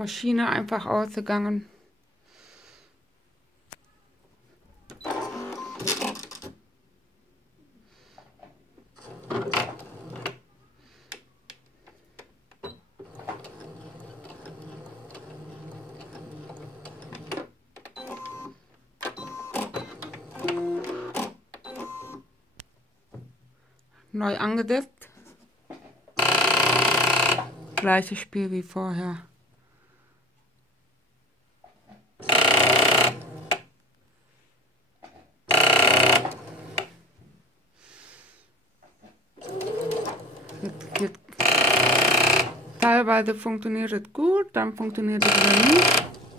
Maschine einfach ausgegangen. Neu angesetzt. Gleiches Spiel wie vorher. Teilweise funktioniert es gut, dann funktioniert es wieder nicht.